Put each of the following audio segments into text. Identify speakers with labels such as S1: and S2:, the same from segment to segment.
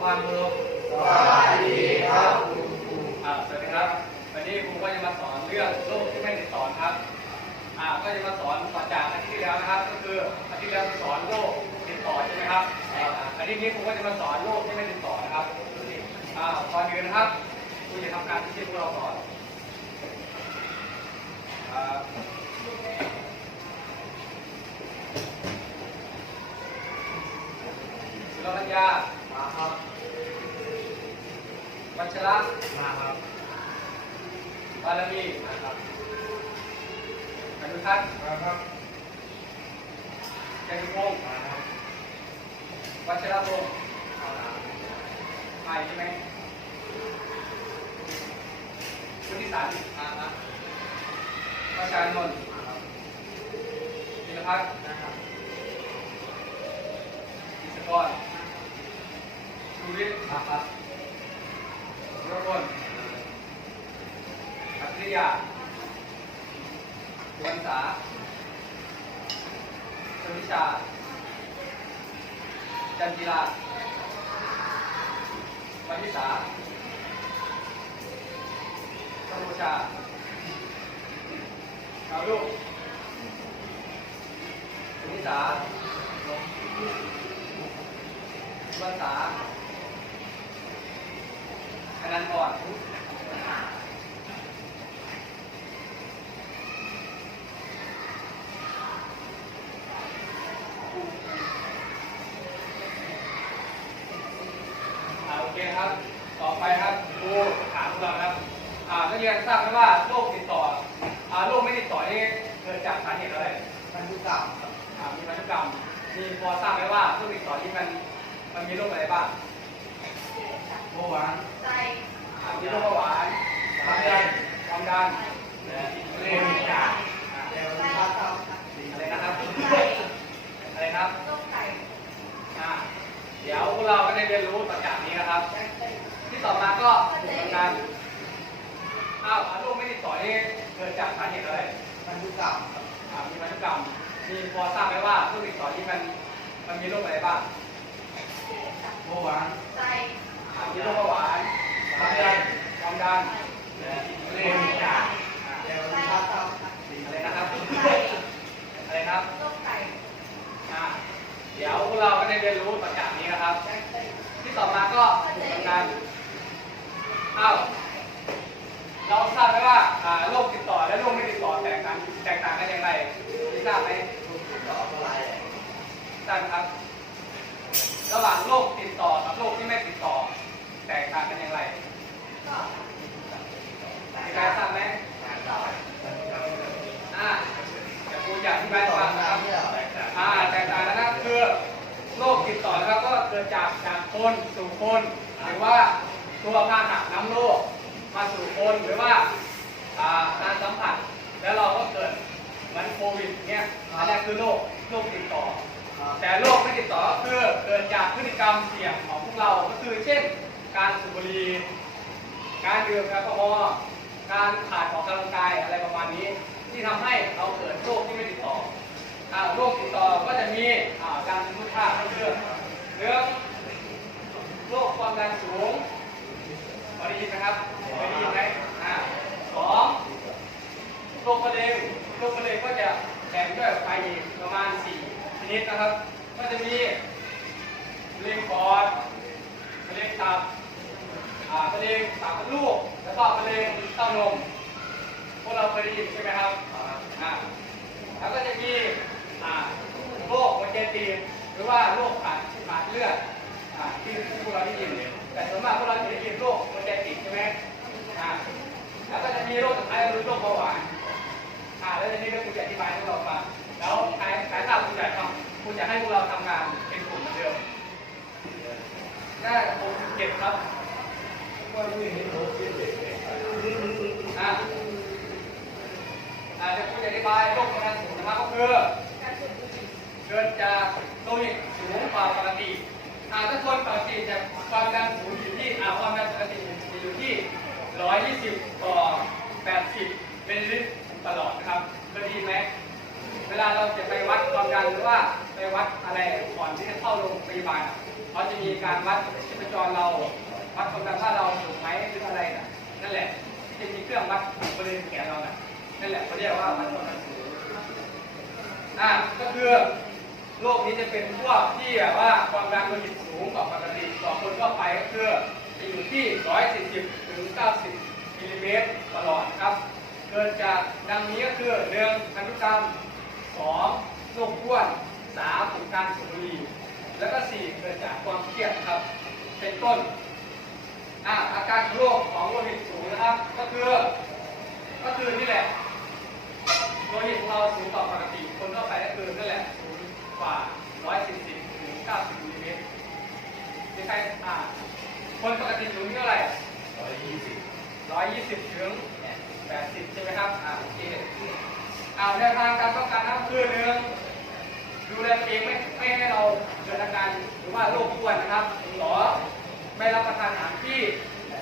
S1: ความรู้
S2: สวัสดีครับคุณครู
S1: อ่าสวัสดีครับ วันนี้ครูก็จะมาสอนเรื่องโรคที่ไม่ติดต่อครับอ่าก็จะมาสอนต่อจากอาทิตย์ที่แล้วนะครับ ก็คืออาทิตย์ที่แล้วสอนโรคติดต่อใช่ไหมครับอ่าอาทิตย์นี้ครูก็จะมาสอนโรคที่ไม่ติดต่อนะครับอ่าก่อนอื่นนะครับครูจะทำการที่ที่พวกเราก่อนอ่าสุรพัญญา
S2: มาครับ
S1: วัชระ
S2: มาครับ
S1: บารมี
S2: มาครับ
S1: อนุทัศน์
S2: มาครับ
S1: ใจพงศ์
S2: มาครับ
S1: วัชระพงศ์
S2: มาครับ
S1: ใหม่ใช่ไหมคุณนิสัน
S2: มาครับ
S1: ประชานนท์
S2: มาครับ
S1: จิรพัฒน์
S2: นะครับ
S1: อิสกรชูวิทย์
S2: มาครับ
S1: ว รพลอัจฉริยะวันษาชนิชา จันจิราวันทิสากัมพูชาดาวลูกสุนิสาวันษา คณันก่อนอ่าโอเคครับ ต่อไปครับครูถามเราครับอ่านักเรียนทราบไหมว่าโรคติดต่ออ่าโรคไม่ติดต่อนี่เกิดจากสาเหตุอะไร
S2: พันธุกรรมครับ
S1: อ่ามีพันธุกรรม มีพอทราบไหมว่าโรคติดต่อที่มันมันมีโรคอะไรบ้าง
S2: เมื่อวาน
S1: อ่า มีโรคเบาหวานความดันความดัน
S2: เรียนจาก
S1: อะไรนะครับอะไรครับอ่าเดี๋ยวพวกเราก็ได้เรียนรู้ต่อจากนี้นะครับ ที่ต่อมาก็เหมือนกันอ้าวอ่าโรคไม่ติดต่อนี่เกิดจากสาเหตุอะไร
S2: พันธุกรรมครับ
S1: อ่ามีพันธุกรรมมีพอทราบไหมว่าโรคติดต่อที่มันมันมีโรคอะไรบ้าง
S2: เมื่อวาน
S1: อ่ามีโรคเบาหวาน ควาน
S2: เรียนวิชาเรียนวิชาครับ
S1: อะไรนะครับอะไรครับอ่าเดี๋ยวพวกเราก็ได้เรียนรู้ต่อจากนี้นะครับ ที่ต่อมาก็เหมือนกันอ้าวเราทราบไหมว่าอ่าโรคติดต่อและโรคไม่ติดต่อแตกต่างแตกต่างกันอย่างไรทราบไหม
S2: ทุกคนจะเอาอะไรา
S1: บครับ ระหว่างโรคติดต่อกับโรคที่ไม่ติดต่อ แตกต่างกันอย่างไร มีใครทราบไหม
S2: มาต่อ
S1: อ่าเดี๋ยวครูจะอธิบายให้ฟังนะครับ
S2: เที่ยวแตกต่าง
S1: อ่าแตกต่างกันนะครับคือโรคติดต่อนะครับก็เกิดจากจากคนสู่คนหรือว่าตัวพาหะนำโรคมาสู่คนหรือว่าอ่าการสัมผัสแล้วเราก็เกิดเหมือนโควิดเนี้ยอันนี้คือโรคโรคติดต่อ แต่โรคไม่ติดต่อก็คือเกิดจากพฤติกรรมเสี่ยงของพวกเราก็คือเช่น การสูบบุหรี่การดื่มแอลกอฮอล์ การขาดออกกำลังกายอะไรประมาณนี้ ที่ทำให้เราเกิดโรคที่ไม่ติดต่อโรคติดต่อก็จะมีการเป็นผู้ท่าก็คืองเรื่องโรคความดันสูงพอได้ยินไหมครับเคยได้ยินไหมอ่าสองโรคมะเร็งโรคมะเร็งก็จะแบ่งด้วยไปอีกประมาณสี่ชนิดนะครับ ก็จะมีมะเร็งปอดมะเร็งตับ มะเร็งปากมดลูกแล้วก็มะเร็งเต้านมพวกเราเคยได้ยินใช่ไหมครับอ่าแล้วก็จะมีโรคหัวใจตีบหรือว่าโรคขาดขาดเลือดที่พวกเราได้ยินแต่ส่วนมากพวกเราจะได้ยินโรคหัวใจตีบใช่ไหมอ่าแล้วก็จะมีโรคสุดท้ายคือโรคเบาหวานอ่าแล้วทีนี้ก็คุณจะอธิบายให้เราฟังแล้วใครใครทราบคุณจะทำคุณจะให้พวกเราทำงานเป็นกลุ่มเหมือนเดิมน่าคงเก็บครับ อ่าอ่าเดี๋ยวคุณจะอธิบายโรคความดันสูงนะครับก็คือเกิดจากโลหิตสูงกว่าปกติอาถ้าคนปกติจะความดันสูงอยู่ที่อาความดันปกติอยู่ที่ 120 ต่อ 80มิลลิลิตรตลอดนะครับเคยได้ยินไหมเวลาเราจะไปวัดความดันหรือว่าไปวัดอะไรก่อนที่จะเข้าโรงพยาบาลเขาจะมีการวัดชีพจรเรา วัดความดันว่าเราสูงไหมหรืออะไรน่ะนั่นแหละที่จะมีเครื่องวัดบริเวณแขนเราน่ะนั่นแหละเขาเรียกว่าวัดความดันสูงอะก็คือโรคนี้จะเป็นพวกที่แบบว่าความดันโลหิตสูงกว่าปกติต่อคนทั่วไปก็คือจะอยู่ที่ 140 ถึง 90 มิลลิเมตรตลอดครับ เกิดจากดังนี้ก็คือหนึ่งพันธุกรรมสองโรคอ้วนสามถึงการสูบบุหรี่แล้วก็สี่เกิดจากความเครียดครับ เป็นต้น อะอาการโรคของโลหิตสูงนะครับ ก็คือ ก็คือนี่แหละโลหิตของเราสูงกว่าปกติ คนทั่วไปก็คือนั่นแหละสูงกว่า 140ถึง90มิลลิเมตรมีใครอ่าคนปกติสูงเท่าไหร่
S2: ร้อยยี่สิบ
S1: ร้อยยี่สิบถึงแปดสิบใช่ไหมครับอ่าโอเคเอาแนวทางการป้องกันนะครับคือหนึ่งดูแลตัวเองไม่ไม่ให้เราเกิดอาการหรือว่าโรคอ้วนนะครับสอง ไม่รับประทานอาหารที่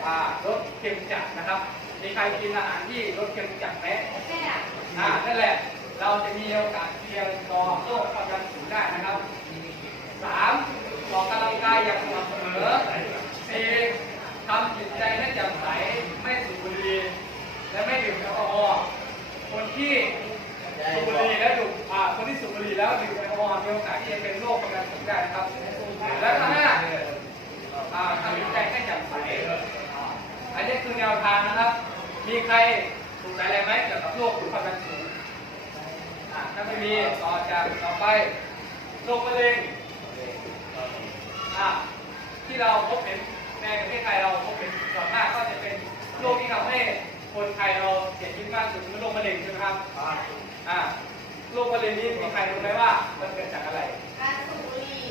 S1: อ่าลดเค็มจัดนะครับ มีใครกินอาหารที่ลดเค็มจัดไหมอ่านั่นแหละ เราจะมีโอกาสเสี่ยงต่อโรคความดันสูงได้นะครับสามออกกำลังกายอย่างสม่ำเสมอสี่ทำจิตใจให้แจ่มใส ไม่สูบบุหรี่และไม่ดื่มแอลกอฮอล์ คนที่สูบบุหรี่และดื่มอ่าคนที่สูบบุหรี่แล้วดื่มแอลกอฮอล์มีโอกาสที่จะเป็นโรคความดันสูงได้นะครับ และข้อห้าอ่า ทำจิตใจให้แจ่มใสอันนี้คือแนวทางนะครับ มีใครสงสัยอะไรไหมเกี่ยวกับโรคความดันสูงอ่าถ้าไม่มีต่อจากต่อไปโรคมะเร็งอะที่เราพบเห็นในประเทศไทยเราพบเห็นส่วนมากก็จะเป็นโรคที่ทำให้คนไทยเราเสียชีวิตมากสุดคือโรคมะเร็งใช่ไหมครับอะโรคมะเร็งนี้มีใครรู้ไหมว่ามันเกิดจากอะไร
S3: การสูบบุหรี่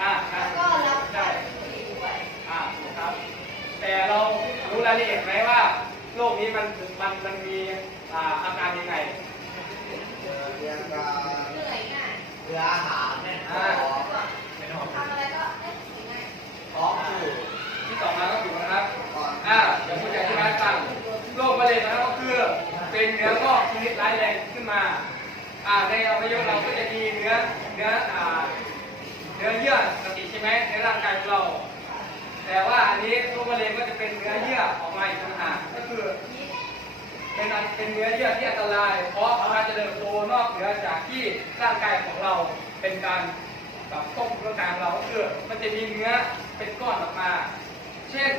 S1: อะ
S3: แล้วก็รับประทานบุหรี่ด้วย
S1: อะถูกครับ แต่เรารู้รายละเอียดไหมว่าโรคนี้มันมันมันมีอ่าอาการยังไง
S2: เจอเรียงกั
S3: เหนื่อยง่าย
S2: เรืออาหารแน่นท้องไม่นอน
S3: ทำอะไรก็เอ๊ะเหนื่อยง่าย
S2: ท้องอืด
S1: ที่ต่อมาก็ถูกนะครับ
S2: ก่อน
S1: อ่าเดี๋ยวผมจะอธิบายให้ฟังโรคมะเร็งนะครับก็คือเป็นเนื้องอกชนิดร้ายแรงขึ้นมาอ่าในอวัยวะเราก็จะมีเนื้อเนื้ออ่าเนื้อเยื่อปกติใช่ไหมในร่างกายของเรา แต่ว่าอันนี้โรคมะเร็งก็จะเป็นเนื้อเยื่อออกมาอีกต่างหากก็คือ เป็นอันเป็นเนื้อเยื่อที่อันตราย เพราะมันจะเติบโตนอกเหนือจากที่ร่างกายของเราเป็นการแบบควบคุมร่างกายของเราก็คือมันจะมีเนื้อเป็นก้อนออกมา เช่น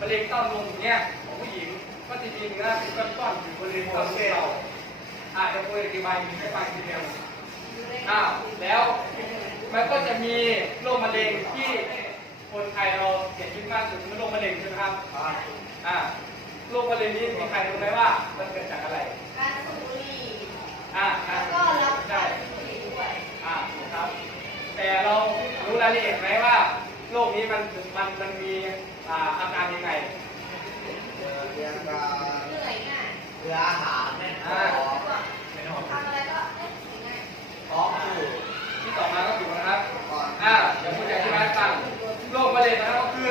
S1: มะเร็งเต้านมอย่างเงี้ยของผู้หญิงก็จะมีเนื้อเป็นก้อนๆอยู่บริเวณเต้านมเราอาจจะพูดอธิบายมีแค่ฟังทีเดียวอ้าวแล้วมันก็จะมีโรคมะเร็งที่ คนไทยเราเสียชีวิตมากสุดคือโรคมะเร็งใช่ไหมครับ
S2: ก่อน
S1: อ่าโรคมะเร็งนี้มีใครรู้ไหมว่ามันเกิดจากอะไร
S3: การสูบบุหรี่
S1: อ่า
S3: แล้วก็รับประ
S1: ใช่
S3: ทานบุหรี่ด้วย
S1: อ่าถูกครับ แต่เรารู้รายละเอียดไหมว่าโรคนี้มันมันมันมีอ่าอาการยังไง
S2: เจอเรียงกั
S3: เหนื่อยง่าย
S2: เรืออาหารแน่นท้องไม่นอน
S3: ทำอะไรก็เอ๊ะเหนื่อยง่าย
S2: ท้องอืด
S1: ที่ต่อมาก็ถูกนะครับ
S2: ก่อน
S1: อ่าเดี๋ยวผมจะอธิบายให้ฟัง โรคมะเร็งนะครับก็คือ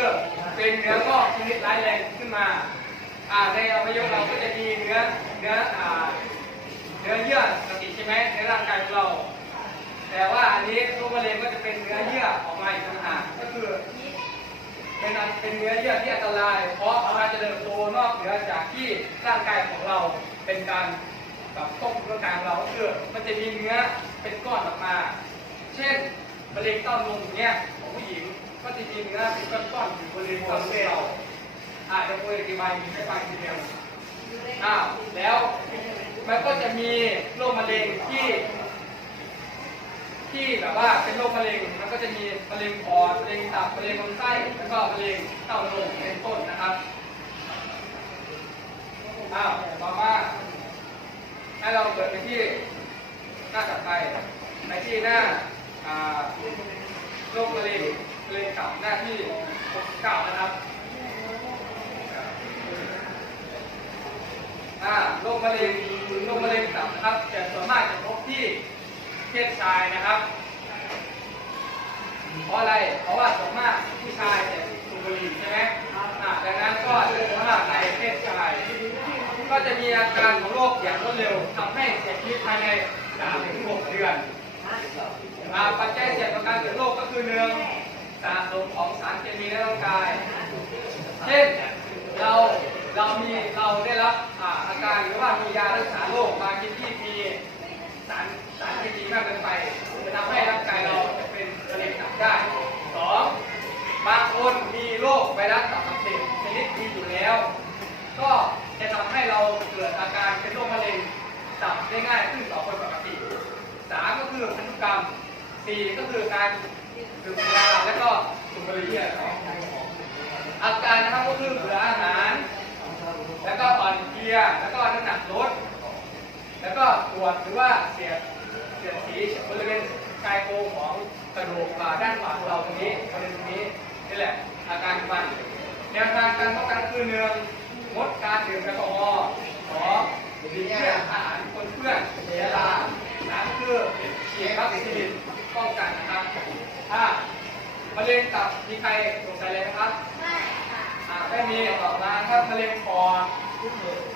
S1: เป็นเนื้องอกชนิดร้ายแรงขึ้นมาอ่าในอวัยวะเราก็จะมีเนื้อเนื้ออ่าเนื้อเยื่อปกติใช่ไหมในร่างกายของเรา แต่ว่าอันนี้โรคมะเร็งก็จะเป็นเนื้อเยื่อออกมาอีกต่างหากก็คือเป็นอันเป็นเนื้อเยื่อที่อันตราย เพราะมันจะเติบโตนอกเหนือจากที่ร่างกายของเราเป็นการแบบควบคุมร่างกายของเราก็คือมันจะมีเนื้อเป็นก้อนออกมา เช่นมะเร็งเต้านมอย่างเงี้ยของผู้หญิง ก็จะมีเนื้อเป็นก้อนๆอยู่บริเวณต้นเราอ่าเดี๋ยอธิบายมีให้ฟังทีเดียวอ้าวแล้วมันก็จะมีโรคมะเร็งที่ ที่แบบว่าเป็นโรคมะเร็งมันก็จะมีมะเร็งปอดมะเร็งตับมะเร็งลำไส้แล้วก็มะเร็งเต้านมเป็นต้นนะครับอ้าวต่อมาให้เราเปิดไปที่หน้าถัดไปไปที่หน้าโรคมะเร็งมะเร็งตับหน้าที่ 69นะครับอ่าโรคมะเร็งโรคมะเร็งตับนะครับจะส่วนมากจะพบที่เพศชายนะครับ เพราะอะไร เพราะว่าส่วนมากผู้ชายเนี่ยสูบบุหรี่ใช่ไหมอ่าดังนั้นก็ส่วนมากในเพศชาย ก็จะมีอาการของโรคอย่างรวดเร็วทำให้เสียชีวิตภายใน3ถึง6เดือนอ่าปัจจัยเสี่ยงต่อการเกิดโรคก็คือหนึ่ง สะสมของสารเคมีในร่างกาย เช่นเราเรามีเราได้รับอาการหรือว่ามียารักษาโรคมากินที่มีสารสารเคมีมากเกินไปจะทำให้ร่างกายเราจะเป็นมะเร็งตับได้สองบางคนมีโรคไวรัสตับอักเสบชนิดมีอยู่แล้ว ก็จะทำให้เราเกิดอาการเป็นโรคมะเร็งตับได้ง่ายขึ้นต่อคนปกติสามก็คือพันธุกรรมสี่ก็คือการ ดื่มสุราและก็สูบบุหรี่อาการนะครับก็คือเบื่ออาหาร แล้วก็อ่อนเพลียแล้วก็น้ำหนักลดแล้วก็ปวดหรือว่าเสียดเสียดสีบริเวณชายโครงของกระดูกอ่าด้านขวาของเราตรงนี้บริเวณตรงนี้นี่แหละอาการมันแนวทางการป้องกันคือหนึ่งงดการดื่มแอลกอฮอล์สองหลีกเลี่ยงอาหารคนเพื่อนเวลาสามคือฉีดวัคซีนป้องกันนะครับ ห้ามะเร็งตับมีใครสงสัยอะไรไหมครับ
S3: ไม่ค่ะ
S1: อ่าไม่มีต่อมาครับมะเร็งปอด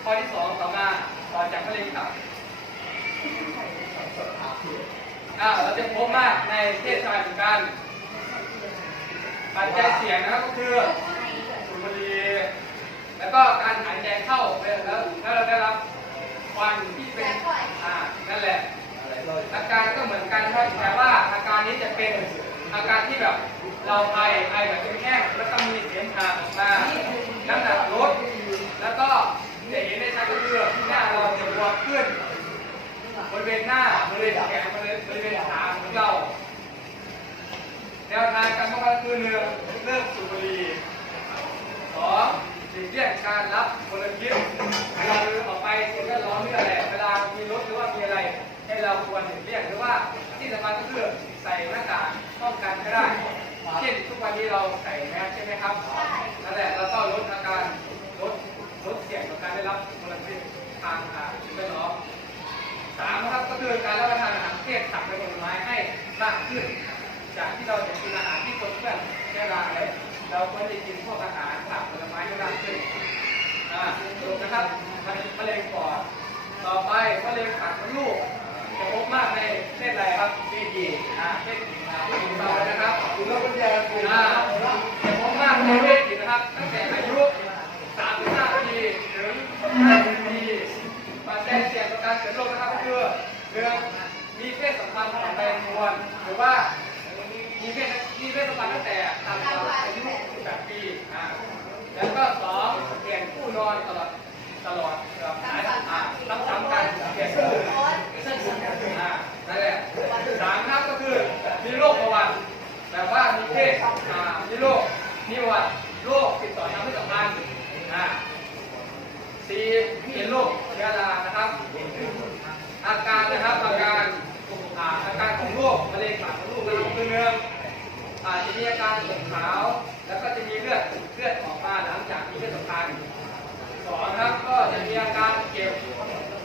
S1: ข้อที่สองต่อมาต่อจากมะเร็งตับอ่าเราจะพบมากในเพศชายเหมือนกันปัจจัยเสี่ยงนะครับก็คือสูบบุหรี่แล้วก็การหายใจเข้าแล้วแล้วเราได้รับควันที่เป็นอ่านั่นแหละอาการก็เหมือนกันครับแต่ว่าอาการนี้จะเป็น อาการที่แบบเราไอไอแบบแห้งแล้วก็มีเสียงหาออกมาน้ำหนักลดแล้วก็จะเห็นได้ชัดก็คือหน้าเราจะบวมขึ้นบริเวณหน้าบริเวณแขนบริเวณบริเวณขาของเราแนวทางการป้องกันคือหนึ่งเลิกสูบบุหรี่สองหลีกเลี่ยงการรับมลพิษเวลาเราออกไปสิ่งแวดล้อมนี่แหละเวลามีรถหรือว่ามีอะไร ให้เราควรหลีกเลี่ยงหรือว่าที่สำคัญก็คือ ใส่หน้ากากป้องกันก็ได้ เช่นทุกวันนี้เราใส่แมสใช่ไหมครับนั่นแหละเราก็ลดอาการลดลดเสี่ยงต่อการได้รับมลพิษทางอาสิ่งแวดล้อมสามนะครับก็คือการรับประทานอาหารประเภทผักและผลไม้ให้มากขึ้น จากที่เราจะกินอาหารที่คนเพื่อนได้ราเลยเราควรจะกินพวกอาหารผักผลไม้ให้มากขึ้นอ่าสรุปนะครับมะเร็งปอดต่อไปมะเร็งปากมดลูก จะพบมากในเพศอะไรครับเพศหญิงอ่าเพศหญิงอ่าผู้หญิงต่อไปนะครับ
S2: คุณต้องเป็นยาคุณ
S1: อ่าจะพบมากในเพศหญิงนะครับตั้งแต่อายุ35ปีถึง50ปีปัจจัยเสี่ยงต่อการเกิดโรคนะครับก็คือเรื่องมีเพศสัมพันธ์ก่อนไปมวลหรือว่ามีเพศมีเพศสัมพันธ์ตั้งแต่ต่ำกว่าอายุ18ปีอ่าแล้วก็สองเปลี่ยนคู่นอนตลอดตลอดแบบหลายอ่าซ้ำๆกันเปลี่ยนคู่
S3: โอ๊ย
S1: อ่านั่นแหละสามครับก็คือมีโรคประวัติแบบว่ามีเพศอ่ามี โรคมีประวัติโรคติดต่อทางเพศสัมพันธ์อ่าสี่เป็นโรคเชื้อรานะครับ อาการนะครับอาการอาอาการของโรคมะเร็งปากมดลูกนะครับคือหนึ่งอาจจะมีอาการตกขาว แล้วก็จะมีเลือดเลือดออกมาหลังจากมีเพศสัมพันธ์สองครับก็จะมีอาการเจ็บ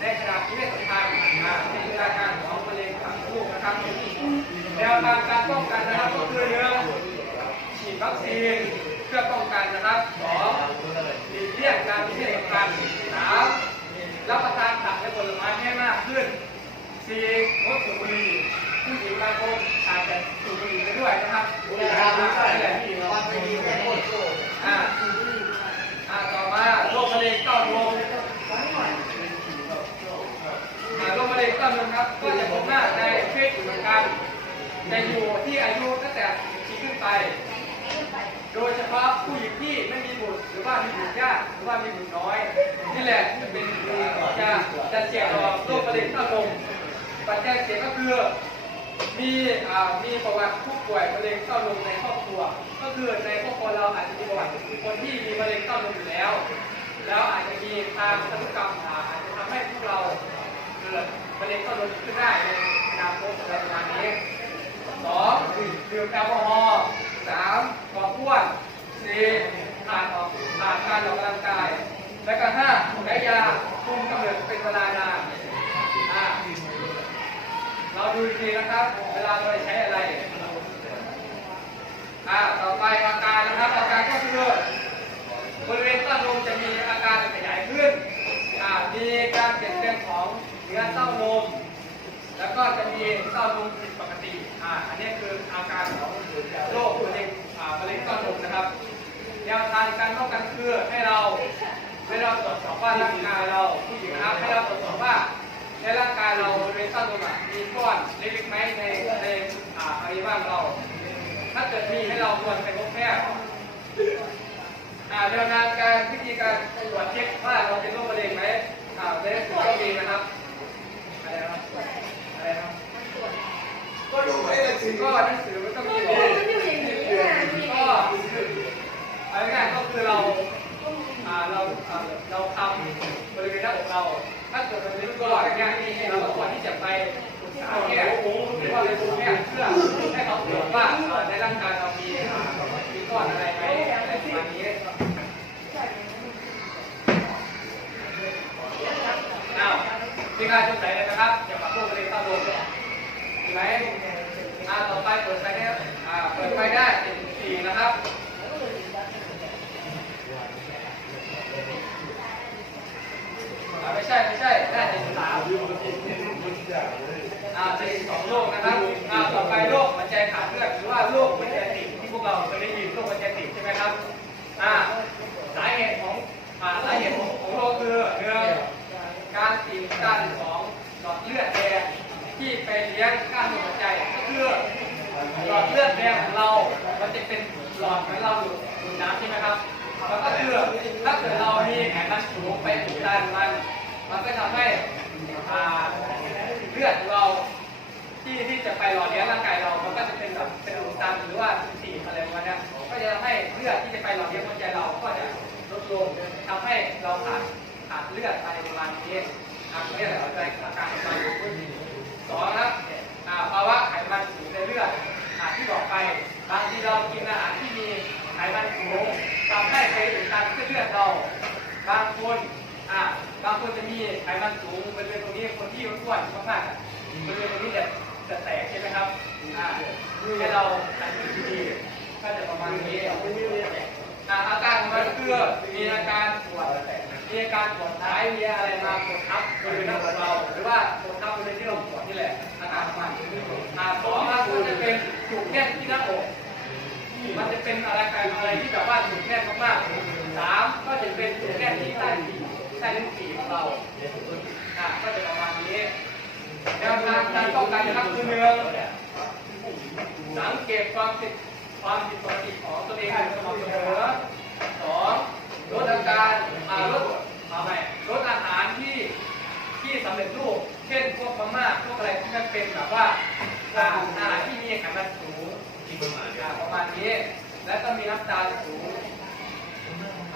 S1: ในขณะที่เพศสัมพันธ์อ่านี่คืออาการของมะเร็งปากมดลูกนะครับแนวทางการป้องกันนะครับก็คือหนึ่ง ฉีดวัคซีนเพื่อป้องกันนะครับสองหลีกเลี่ยงการมีเพศสัมพันธ์สามรับประทานผักและผลไม้ให้มากขึ้นสี่งดสูบบุหรี่ผู้หญิงบางคนอาจจะสูบบุหรี่ไปด้วยนะครับ
S2: คุณทำไม่ได้แหละที่มันไม่ดีแค่คนโต
S1: อ่าอ่าต่อมาโรคมะเร็งเต้านมอ่าโรคมะเร็งเต้านมครับ ก็จะพบมากในเพศหญิงเหมือนกันจะอยู่ที่อายุตั้งแต่10ปีขึ้นไป ฉพาะผู้หญิงที่ไม่มีบุตรหรือว่ามีบุตรยากหรือว่ามีบุตรน้อย นี่แหละจะเป็นจะจะเสี่ยงต่อโรคมะเร็งเต้านมปัจจัยเสี่ยงก็คือมีอ่ามีประวัติผู้ป่วยมะเร็งเต้านมในครอบครัว ก็คือในครอบครัวเราอาจจะมีประวัติคนที่มีมะเร็งเต้านมอยู่แล้ว แล้วอาจจะมีทางพันธุกรรมอ่าจจะทำให้พวกเราเกิดมะเร็งต้นลมขึ้นได้ในอนาคตอะไรประมาณนี้สองดื่มแอลกอฮอล์สามก่ออ้วน สี่ขาดออกขาดการออกกำลังกาย และก็ห้าใช้ยาคุมกำเนิดเป็นเวลานานเราดูดีนะครับ เวลาเราใช้อะไร อ่า ต่อไปอาการนะครับ อาการก็คือบริเวณต้นลมจะมีอาการขยายขึ้น อ่า มีการเปลี่ยนแปลงของเนื้อเต้านม แล้วก็จะมีเต้านมผิดปกติ อ่า อันนี้คืออาการของโรคมะเร็ง เราตรวจสอบว่าร่างกายเราผู้หญิงนะครับให้เราตรวจสอบว่าในร่างกายเราบริเวณใต้ตรงอะมีก้อนเล็กๆไหมในในอ่าอวัยวะของเรา ถ้าเกิดมีให้เราควรไปพบแพทย์อ่าแนวทางการวิธีการตรวจเช็คว่าเราเป็นโรคมะเร็งไหมอ่าในหนังสือก็มีนะครับอะไรครับอะไรครับ
S2: ก็ดูไอ้หนังสือ
S1: ก็หนังสือมันก็มีบ
S3: โอ้
S1: อก
S3: ยมันอยู่อย่างนี้อะอยู่อย่าง
S1: ก็
S3: นี้
S1: เอาง่ายๆก็คือเราอ่าเราอ่าเราทำบริเวณหน้าอกเรา ถ้าเกิดมันเป็นก้อนอย่างเงี้ยเราก็ควรที่จะไปปรึกษาแพทย์หรือว่าไปพบแพทย์เพื่อให้เขาตรวจว่าอ่าในร่างกายเรามีอ่ามีก้อนอะไรไหมอะไรประมาณนี้อ้าวมีใครสงสัยอะไรไหมครับเกี่ยวกับพวกมะเร็งเต้านมมีไหมอ่าต่อไปเปิดไฟได้อ่าเปิดไฟได้สี่นะครับ ไม่ใช่ไม่ใช่ได้เจ็ดสามอ่าเจ็ดสองโรคนะครับอ่าต่อไปโรคหัวใจขาดเลือดหรือว่าโรคหัวใจติดที่พวกเราเคยได้ยินโรคหัวใจติดใช่ไหมครับอ่าสาเหตุของอ่าสาเหตุของของโรคคือหนึ่องการตีบตันของหลอดเลือดแดงที่ไปเลี้ยงกล้ามเนื้อหัวใจก็คือหลอดเลือดแดงของเรา มันจะเป็นหลอดเหมือนเราดูดดูดน้ำใช่ไหมครับแล้วก็คือถ้าเกิดเรามีไขมันสูงไปอุดตันมัน มันก็ทำให้เลือดเราที่ที่จะไปหล่อเลี้ยงร่างกายเรา มันก็จะเป็นแบบเป็นอุดตันหรือว่าสีบอะไรประมาณนี้ก็จะทำให้เลือดที่จะไปหล่อเลี้ยงหัวใจเราก็จะลดลงทำให้เราขาดขาดเลือดไปประมาณนี้อาการเลือดเราจะอาการประมาณนี้สองครับอ่าภาวะไขมันสูงในเลือดอาที่บอกไปบางทีเรากินอาหารที่มีไขมันสูงทำให้ไปอุดตันเส้นเลือดเราบางคน อ่าบางคนจะมีไขมันสูงบริเวณตรงนี้คนที่อ้วนมากๆอะบริเวณตรงนี้จะจะแตกใช่ไหมครับอ่าให้เราอันนี้ดีๆก็จะประมาณนี้อ่าอาการของมันคือมีอาการปวดมีอาการปวดท้ายมีอะไรมากดทับบริเวณหน้าอกเรา หรือว่ากดทับบริเวณที่เราปวดนี่แหละอาการของมันอ่าสองก็จะเป็นจุกแน่นที่หน้าอกมันจะเป็นอะไรกันอะไรที่แบบว่าจุกแน่นมากๆสามก็จะเป็นจุกแน่นที่ใต้ปีก ใต้ลิ้นปีของเราอะก็จะประมาณนี้แนวทางการป้องกันนะครับคือหนึ่งสังเกตความผิดความผิดปกติของตัวเองให้สม่ำเสมอสองลดอาการอ่าลดเอาไลดอาหารที่ที่สำเร็จรูป เช่นพวกมาม่าพวกอะไรที่มันเป็นแบบว่าอ่าอาหารที่มีไขมันสูงประมาณนี้ และก็มีน้ำตาลสูง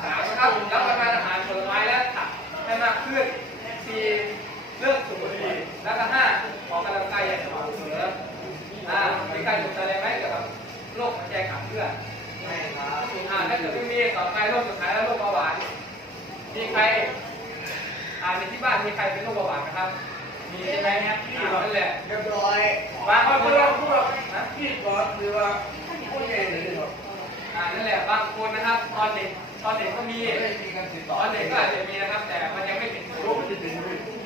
S1: สามนะครับรับประทานอาหารผลไม้และผักให้มากขึ้นสี่เลิกสูบบุหรี่แล้วก็ห้าออกกำลังกายอย่างสม่ำเสมออ่ามีการสนใจอะไรไหมเกี่ยวกับโรคหัวใจขาดเลือด
S2: ไม่ครับ
S1: อ่าถ้าเกิดไม่มีต่อไปโรคสุดท้ายแล้วโรคเบาหวานมีใครอ่าในที่บ้านมีใครเป็นโรคเบาหวานไหมครับมีใช่ไหมอ่านั่นแหละ
S2: เรียบร้อย
S1: บางคน
S2: พว
S1: ก
S2: เรา
S1: เริ่ม
S2: พวกเราพี่บอสหรือว่าผู้ใหญ่หรือว่า
S1: อ่านั่นแหละบางคนนะครับตอนเด็ก ตอนเด็กก็มี
S2: ไม่มีการติด
S1: ต
S2: ต่อ
S1: นเด็กก็อาจจะมีนะครับ แต่มันยังไม่เป็น
S2: รู้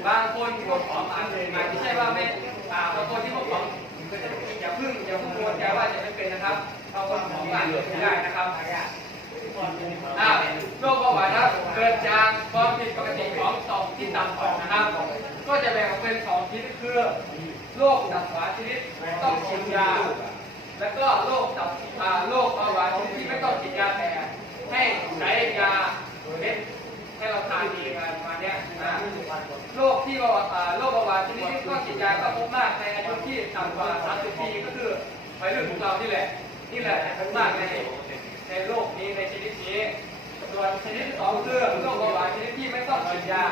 S1: บางคนพวกของอาจจะอาจจะใช่ว่าไม่อ่าบางคนที่พวกของอย่าพึ่งอย่าพึ่งกังวลใจว่าจะไม่เป็นนะครับบางคนของอาจจะไม่ได้นะครับอ่าโรคเบาหวานนะครับเกิดจากความผิดปกติของต่อมที่ต่ำออกนะครับก็จะแบ่งออกเป็นสองชนิดคือโรคตับหวานชนิดต้องฉีดยา แล้วก็โรคตับโรคเบาหวานชนิดที่ไม่ต้องฉีดยาแต่ ให้ใช้ยาเม็ดให้เราทานเองอะไรประมาณเนี้ยนะโรคที่เบาโรคเบาหวานชนิดที่ต้องฉีดยาก็พบมากในอายุที่ต่ำกว่า 30 ปีก็คือวัยรุ่นของเรานี่แหละ นี่แหละพบมากในในโรคนี้ในชนิดนี้ส่วนชนิดที่สองคือโรคเบาหวานชนิดที่ไม่ต้องฉีดยา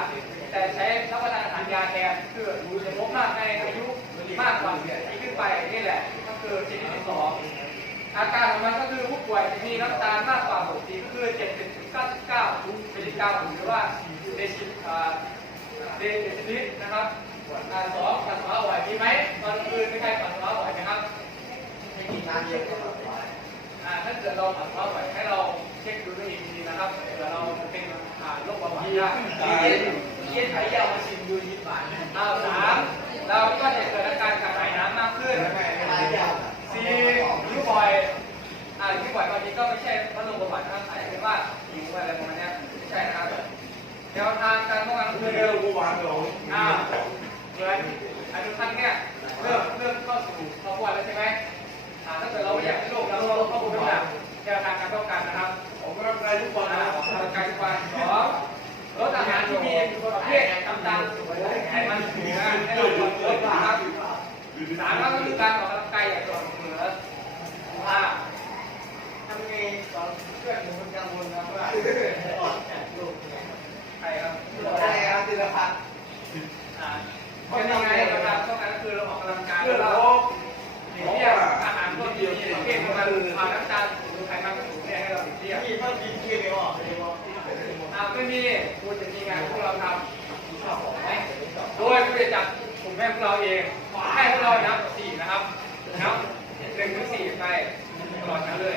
S1: แต่ใช้รับประทานอาหารยาแทนคือจะพบมากในอายุมากกว่า40ปีขึ้นไปนี่แหละ ก็คือชนิดที่สอง อาการของมันก็คือผู้ป่วยจะมีน้ำตาลมากกว่าปกติก็คือ 70ถึง99มิลลิกรัมหรือว่าเดซิอ่าเดซิลิตรนะครับอ่าสองปัสสาวะบ่อยมีไหมตอนกลางคืนมีใครปัสสาวะบ่อยไหมครับ
S2: ไม่กินน้ำเยอะก็แบบว่า
S1: อ่าถ้าเกิดเราปัสสาวะบ่อยให้เราเช็คดูด้วยอีกทีนะครับเผื่อเราเป็นอ่าโรคเบาหวานได้
S2: เย็นเย็นไผ่ยาวมาชิมดูยี่สิบบาทนะ
S1: เอาสามเราก็จะเกิดอาการขาดหายน้ำมากขึ้น
S2: ไม่ไม่ไม่ยาว
S1: สี่ยิ้วบ่อย อ่ายิ้วบ่อยบางทีก็ไม่ใช่ว่าลงประวัตินะครับอาจจะเป็นว่าหิวอะไรประมาณนี้ไม่ใช่นะครับแนวทางการป้องกันคือ
S2: เรื่
S1: เดิ
S2: อง
S1: ม
S2: เมื่อวานเรา
S1: อ่าเหมือนอายุท่านเนี่ยเริ่มเริ่มเข้าสู่ภาวะแล้วใช่ไหมอ่าถ้าเกิดเราไม่อยากให้โรคเราเราต้องควบคุมน้ำหนักแนวทางการป้องกันนะครับ
S2: ผมก็รับใจทุกวันนะ
S1: ออกกำลังกายทุกวันสองลดอาหารที่มีประเภทน้ำตาลสูงไขมันสูงนะให้เราลดลดนะครับสามก็คือการออกกำลังกายอย่างสม่ำเสมออ่า ทำไงตอนเพื่อนผมกังวลนะว่าใครครับ
S2: ได้ครับธีรพัฒน์
S1: อ่าเป็นยังไงนะครับต้องการก็คือเราออกกำลังกาย
S2: เพื่อ
S1: วนเราหลีกเลี่ยงอาหารพวกที่มีประเภทของมันความน้ำตาลสูงไขมันสูงเนี่ยให้เราหลีกเลี่ยง
S2: มีพ่อกินกินไม่ออกเลยว่า
S1: อ่าไม่มีครูจะมีงานพวกเราทำชอบของไหมโดยครูจะจัดกลุ่มให้พวกเราเองให้พวกเรานับสี่นะครับนับหนึ่งถึงสี่ไปตลอดนั้นเลย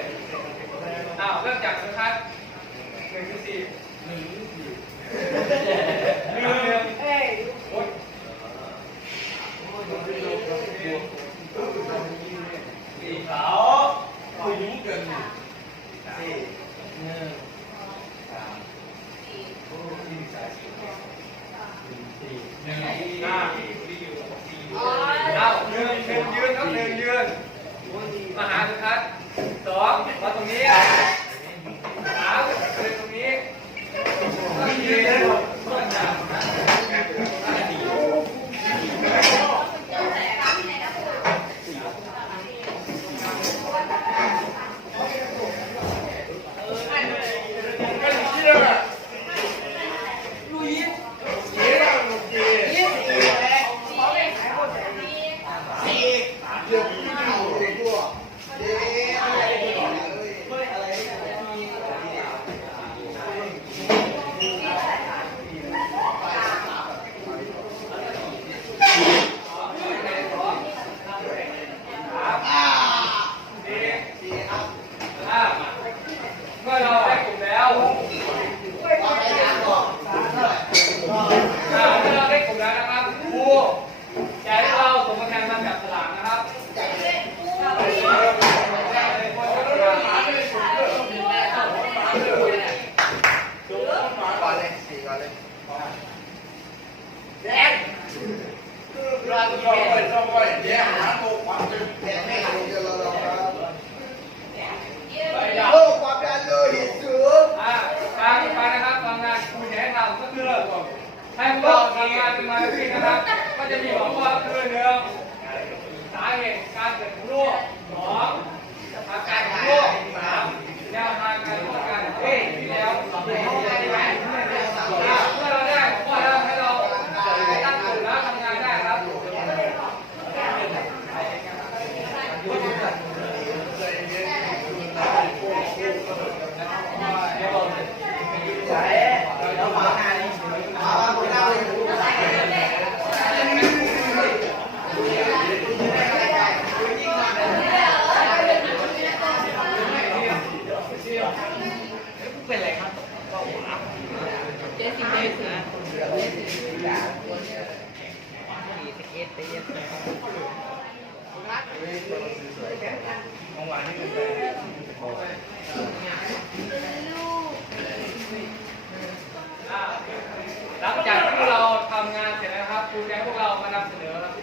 S1: หลังจากที่พวกเราทำงานเสร็จแล้วนะครับครูจะให้พวกเรามานำเสนอครับ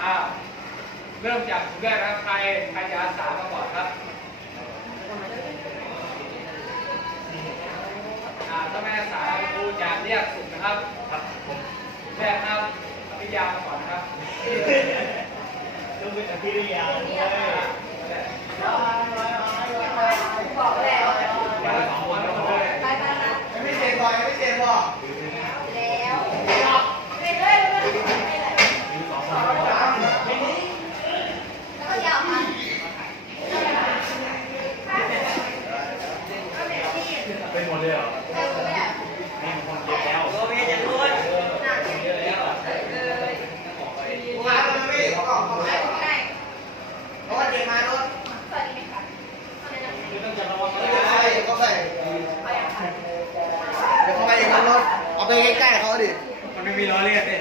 S1: อ่าเริ่มจากกลุ่มแรกนะครับใครใครจะอาสามาก่อนครับอ่าถ้าไม่อาสาครูจะเรียกกลุ่มนะครับครับผมแรกครับอภิญามาก่อนนะครับ
S2: ต้องเป็นอภิริยาด้วย
S3: บอกแล้ว
S1: วันละสองวันแล้วหมดเลย
S3: ไปมานะ
S2: ไม่เจ็บบ่อยไม่เจ็บบ่อย
S3: แล้วไปเลยไปเลยไปเลยแล้วก็ยาวมา
S2: เป็นหมดเลยเหรอ
S3: เออเนี่ย
S2: นี่มันคนเยอะแล้วโอ้ยยังรู้
S3: หนักเยอะแล้วเออ
S2: มาเลยพี่เขาออกมา
S3: ไปคนไหน
S2: รถเด็กมารถ
S3: สวัสดีค่ะ
S2: เดี๋ยวเขาใส่เขาใส่
S3: ไปอะค่ะ
S2: เดี๋ยวเขาไปอย่างนั้นรถเอาไปใกล้ๆเขาดิ มันไม่มีล้อเลียดดิ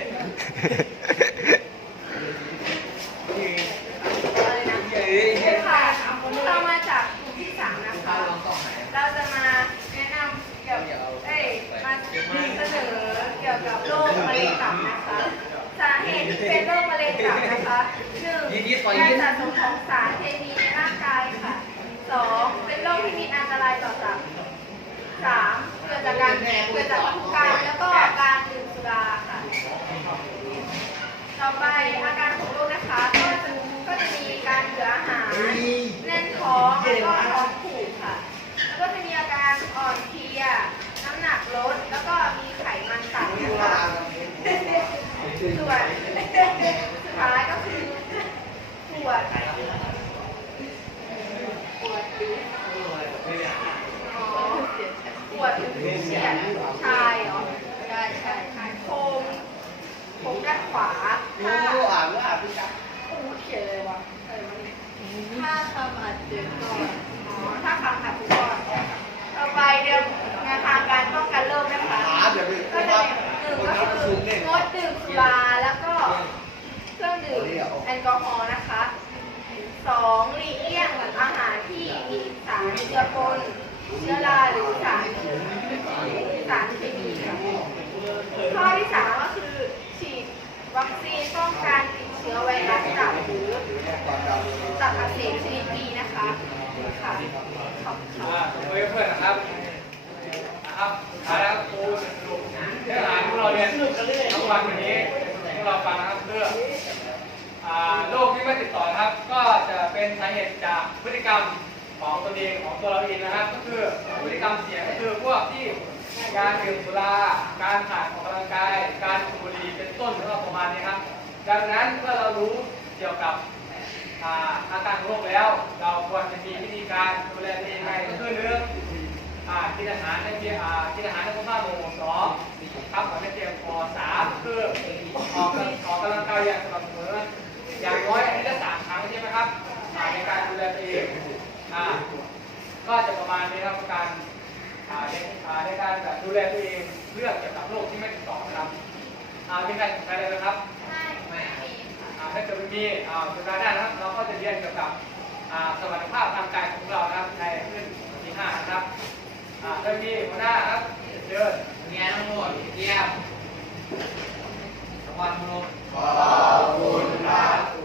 S3: ค่ะเรามาจากกลุ่มที่สามนะคะ เราจะมาแนะนำเกี่ยวเอ้ยมา จับนะคะหนึ่ง
S2: ยินดีต่อยิน
S3: การสะสมของสารเคมีในร่างกายค่ะสองเป็นโรคที่มีอันตรายต่อสัตว์สามเกิดจากการเกิดจากพันธุกรรมแล้วก็การดื่มสุราค่ะ ต่อไปอาการของโรคนะคะก็จะก็จะมีการเบื่ออาหารแน่นท้องแล้วก็ท้องผูกค่ะ แล้วก็จะมีอาการอ่อนเพลียน้ำหนักลดแล้วก็มีไขมันต่ำนะคะ ส่วนสุดท้ายก็คือปวดปวดปวดเสียดชายเหรอใช่ใช่ใช่โครงโครงด้านขวาถ้า
S2: อ่านว่าอ่านพี่จับ
S3: โอ้เขียนเลยวะถ้าคำอัดเจ็บก่อนถ้าคำอัดเจ็บก่อนต่อไปเรื่องแนวทางการป้องกันโรคนะคะ
S2: หาเดี๋ยวไป
S3: ก็จะมีหนึ่งก็คืองดดื่มสุราแล้วก็เครื่องดื่มแอลกอฮอล์นะคะสองหลีกเลี่ยงอาหารที่มีสารเจือปนเชื้อราหรือสารสารเคมีค่ะข้อที่สามก็คือฉีดวัคซีนป้องกันติดเชื้อไวรัสตับหรือ ตับอักเสบชนิดบีนะคะค่ะขอบคุณค่ะ
S1: อ่าเพื่อนเพื่อนนะครับ นะครับสุดท้ายแล้วครูสรุปเนื้อหาที่เราเรียนทั้งวันวันนี้ที่เราฟังนะครับเรื่องอ่าโรคที่ไม่ติดต่อนะครับ ก็จะเป็นสาเหตุจากพฤติกรรมของตนเองของตัวเราเองนะครับ ก็คือพฤติกรรมเสี่ยงก็คือพวกที่การดื่มสุรา การขาดออกกำลังกาย การสูบบุหรี่เป็นต้นหรือว่าประมาณนี้ครับ ดังนั้นเมื่อเรารู้เกี่ยวกับอ่าอาการของโรคแล้ว เราควรจะมีวิธีการดูแลตัวเองยังไงก็คือหนึ่งอ่า กินอาหารในเพียงอ่ากินอาหารในคุณภาพหมู่สองครับขอให้เตรียมพอสามคือออกออกกำลังกายอย่างสม่ำเสมออย่างน้อยอาทิตย์ละสามครั้งใช่ไหมครับในการดูแลตัวเองอ่าก็จะประมาณนี้ครับการอ่าในอ่าในการแบบดูแลตัวเองเรื่องเกี่ยวกับโรคที่ไม่ติดต่อครับอ่ามีใครสนใจอะไรไหมครับ
S3: ไม่มีค่ะ
S1: อ่าถ้าเกิดมันมีอ่าสัปดาห์หน้านะครับเราก็จะเรียนเกี่ยวกับอ่าสมรรถภาพทางกายของเรานะครับในขึ้นที่ห้านะครับ อ่าโดยมีหัวหน้าครับเชิญ
S2: เงี้ยทั้งหมดเยี่ยมรางวัลมุก
S4: ขอบคุณครับ